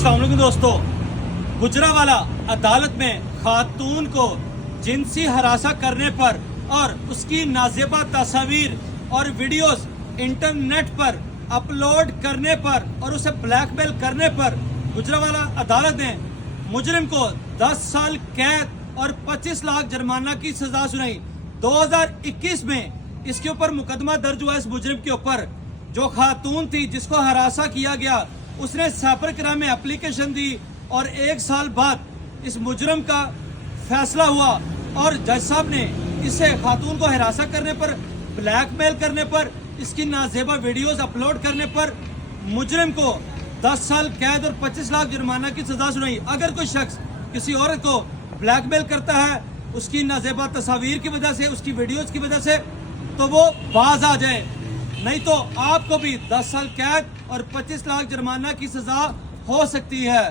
अस्सलाम वालेकुम दोस्तों। गुजरावाला अदालत में खातून को जिनसी हरासा करने पर और उसकी नाजेबा तस्वीर और वीडियोस इंटरनेट पर अपलोड करने पर और उसे ब्लैकमेल करने पर गुजरावाला अदालत ने मुजरिम को 10 साल कैद और 25 लाख जुर्माना की सजा सुनाई। 2021 में इसके ऊपर मुकदमा दर्ज हुआ। इस मुजरिम के ऊपर जो खातून थी जिसको हरासा किया गया, उसने साइबर क्राइम में एप्लीकेशन दी और 1 साल बाद इस मुजरिम का फैसला हुआ और जज साहब ने इसे खातून को हरासा करने पर, ब्लैकमेल करने पर, इसकी नाजेबा वीडियोस अपलोड करने पर मुजरिम को 10 साल कैद और 25 लाख जुर्माना की सजा सुनाई। अगर कोई शख्स किसी औरत को ब्लैकमेल करता है उसकी नाजेबा तस्वीर की वजह से, उसकी वीडियोस की वजह से, तो वो बाज आ जाए, नहीं तो आपको भी 10 साल कैद और 25 लाख जुर्माना की सजा हो सकती है।